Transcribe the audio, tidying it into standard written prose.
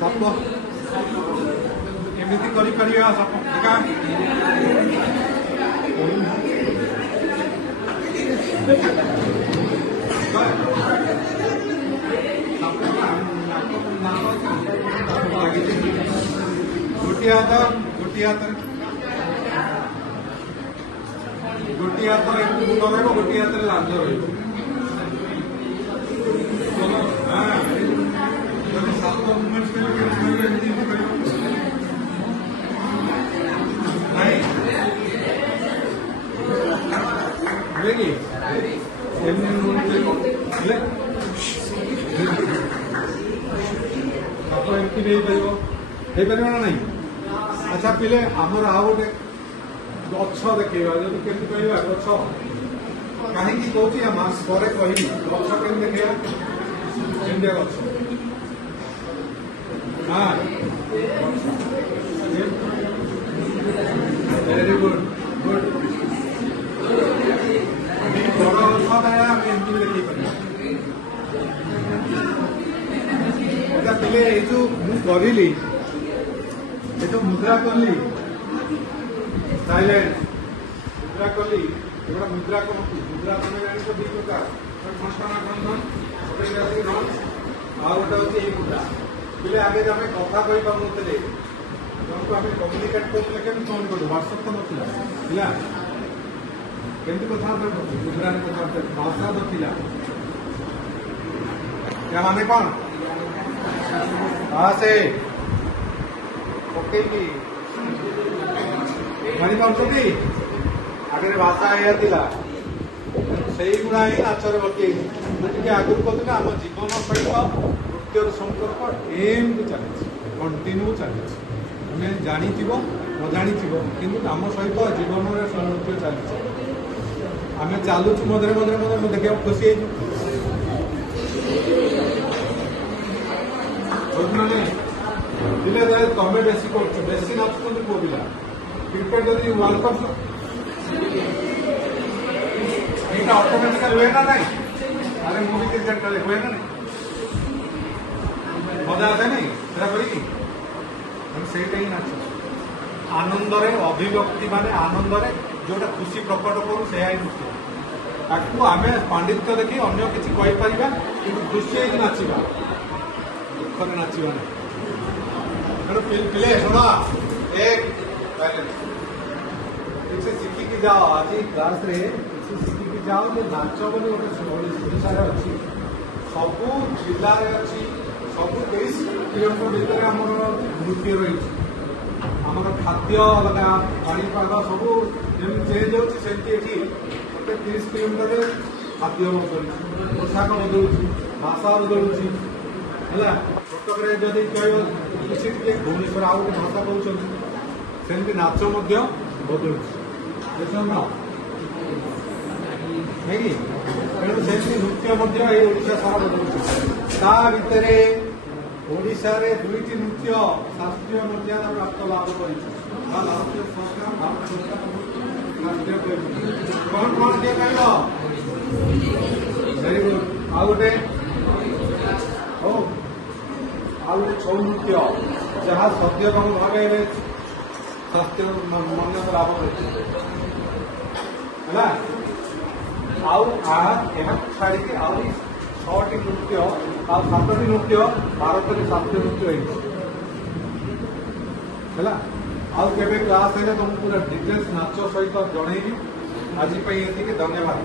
ସାପ ଏମିତି କରିପାରିବା ସାପ ଦେଖା ଗୋଟିଏ ହାତ ଗୋଟିଏ ହାତରେ ଏମିତି ମୁଣ୍ଡ ରହିବ, ଗୋଟିଏ ହାତରେ ଲାଞ୍ଜ ରହିବ। ଯଦି ସାପ ମୁଭମେଣ୍ଟ କରିବ ଏମିତି କରିବ ନାଇଁ କି ସାପ ଏମିତି ହେଇପାରିବ ନା ନାଇଁ? ଆଚ୍ଛା ପିଲେ ଆମର ଆଉ ଗୋଟେ ଗଛ ଦେଖେଇବା, ଯଦି କେମିତି କହିବା ଗଛ କାହିଁକି କହୁଛି ମାସ ପରେ କହିବି ଗଛ କେମିତି ଦେଖେଇବା, କେମିତିଆ ଗଛ ଭେରି ଗୁଡ୍ ଗୁଡ୍ ବଡ ଗଛ ଆମେ ଏମିତି ବି ଦେଖେଇ ପାରିବା। ପିଲେ ଏଇ ଯୋଉ ମୁଁ କରିଲି, ଏ ଯୋଉ ମୁଦ୍ରା କଲି ସାଇଲେଣ୍ଟ ମୁଦ୍ରା କଲି, ଏଗୁଡ଼ା ମୁଦ୍ରା କହନ୍ତି। ମୁଦ୍ରା ତମେ ଜାଣିଛ ଦୁଇ ପ୍ରକାର, ଆଉ ଗୋଟେ ହଉଛି ଏଇ ମୁଦ୍ରା। ପିଲେ ଆଗେ ଆମେ କଥା କହିପାରୁନଥିଲେ, ଜଣକୁ ଆମେ କମ୍ୟୁନିକେଟ୍ କରୁଥିଲେ କେମିତି ଫୋନ୍ କରୁ, ହ୍ୱାଟ୍ସଆପ୍ ତ ନଥିଲା ହେଲା, କେମିତି କଥାବାର୍ତ୍ତା କରୁଛୁ, ମୁଦ୍ରାରେ କଥାବାର୍ତ୍ତା ଭାଷା ନଥିଲା। ୟା ମାନେ କ'ଣ ସେ ପକେଇକି ଜାଣିପାରୁଛନ୍ତି ଆଗରେ ଭାଷା ଏଇଆ ଥିଲା, ସେଇଗୁଡ଼ା ହିଁ ନାଚରେ ପକେଇଛି। ମୁଁ ଟିକେ ଆଗରୁ କହୁଥିଲି ଆମ ଜୀବନ ସହିତ ନୃତ୍ୟର ସମ୍ପର୍କ ଏମିତି ଚାଲିଛି, କଣ୍ଟିନ୍ୟୁ ଚାଲିଛି। ଆମେ ଜାଣିଥିବ ନ ଜାଣିଥିବ କିନ୍ତୁ ଆମ ସହିତ ଜୀବନରେ ନୃତ୍ୟ ଚାଲିଛି। ଆମେ ଚାଲୁଛୁ ମଝିରେ ମଝିରେ ମୁଁ ଦେଖିବାକୁ ଖୁସି ହେଇଛୁ। ମାନେ ପିଲା ତମେ ବେଶୀ କରୁଛ, ବେଶୀ ନାଚୁଛନ୍ତି ପୁଅ ପିଲା। କ୍ରିକେଟ ଯଦି ୱାର୍ଲଡ କପ୍ এইটা অটোমেটিক্যাল ହୁଏ ନା ନାଇଁ? ଆରେ ମୁଁ ବି କ୍ରିକେଟ ଖେଳେ, ହୁଏ ନା ନାଇଁ? ମଜା ଆସେ ନାଇଁ ସେଟା କରିକି? ସେଇଟା ହିଁ ନାଚ। ଆନନ୍ଦରେ ଅଭିବ୍ୟକ୍ତି, ମାନେ ଆନନ୍ଦରେ ଯୋଉଟା ଖୁସି ପ୍ରକଟ କରୁ ସେୟା ହିଁ ନୃତ୍ୟ। ତାକୁ ଆମେ ପାଣ୍ଡିତ୍ୟ ଦେଖି ଅନ୍ୟ କିଛି କହିପାରିବା କିନ୍ତୁ ଖୁସି ହେଇକି ନାଚିବା, ଦୁଃଖରେ ନାଚିବା ନାହିଁ। ତେଣୁ ପିଲେ ଶୁଣ, ଠିକ ସେ ଶିଖିକି ଯାଅ। ଆଜି କ୍ଲାସରେ କିଛି ଶିଖିକି ଯାଅ ଯେ ନାଚ ବୋଲି ଗୋଟେ ଓଡ଼ିଶାରେ ଅଛି, ସବୁ ଜିଲ୍ଲାରେ ଅଛି, ସବୁ 23 କିଲୋମିଟର ଭିତରେ ଆମର ନୃତ୍ୟ ରହିଛି। ଆମର ଖାଦ୍ୟ ଅଲଗା, ପାଣିପାଗ ସବୁ ଯେମିତି ଚେଞ୍ଜ ହେଉଛି ସେମିତି ଏଠି ଗୋଟେ 30 କିଲୋମିଟରରେ ଖାଦ୍ୟ ବଦଳୁଛି, ପୋଷାକ ବଦଳୁଛି, ଭାଷା ବଦଳୁଛି ହେଲା। କଟକରେ ଯଦି କହିବ କିଛି ଟିକେ, ଭୁବନେଶ୍ୱର ଆଉ ଗୋଟେ ଭାଷା କହୁଛନ୍ତି, ସେମିତି ନାଚ ମଧ୍ୟ ବଦଳୁଛି ନାଇଁ? ତେଣୁ ସେମିତି ନୃତ୍ୟ ମଧ୍ୟ ଏଇ ଓଡ଼ିଶା ସାରା ବଦଳୁଛି। ତା ଭିତରେ ଓଡ଼ିଶାରେ 2ଟି ନୃତ୍ୟ ଶାସ୍ତ୍ରୀୟ ମର୍ଯ୍ୟାଦା ପ୍ରାପ୍ତ ଲାଭ କରିଛି। ରାଷ୍ଟ୍ରୀୟ ସଂସ୍କାର, ଭାରତ ସରକାର ରାଷ୍ଟ୍ରୀୟ କ'ଣ କ'ଣ କିଏ କହିବ? Very good. ଆଉ ଗୋଟେ ଛଉ ନୃତ୍ୟ, ଯାହା ସଦ୍ୟତମ ଭାବେ ଏବେ ଶାସ୍ତ୍ରୀୟ ମାନ୍ୟତା ଲାଭ କରିଛି ହେଲା। ଆଉ ଏହାକୁ ଛାଡ଼ିକି ଆହୁରି 6ଟି ନୃତ୍ୟ ଆଉ 7ଟି ନୃତ୍ୟ ଭାରତରେ ଶାସ୍ତ୍ରୀୟ ନୃତ୍ୟ ହେଇଛି ହେଲା। ଆଉ କେବେ କ୍ଲାସ୍ ହେଲେ ତମକୁ ପୁରା ଡିଟେଲ୍ସ ନାଚ ସହିତ ଜଣେଇବି। ଆଜି ପାଇଁ ଏତିକି, ଧନ୍ୟବାଦ।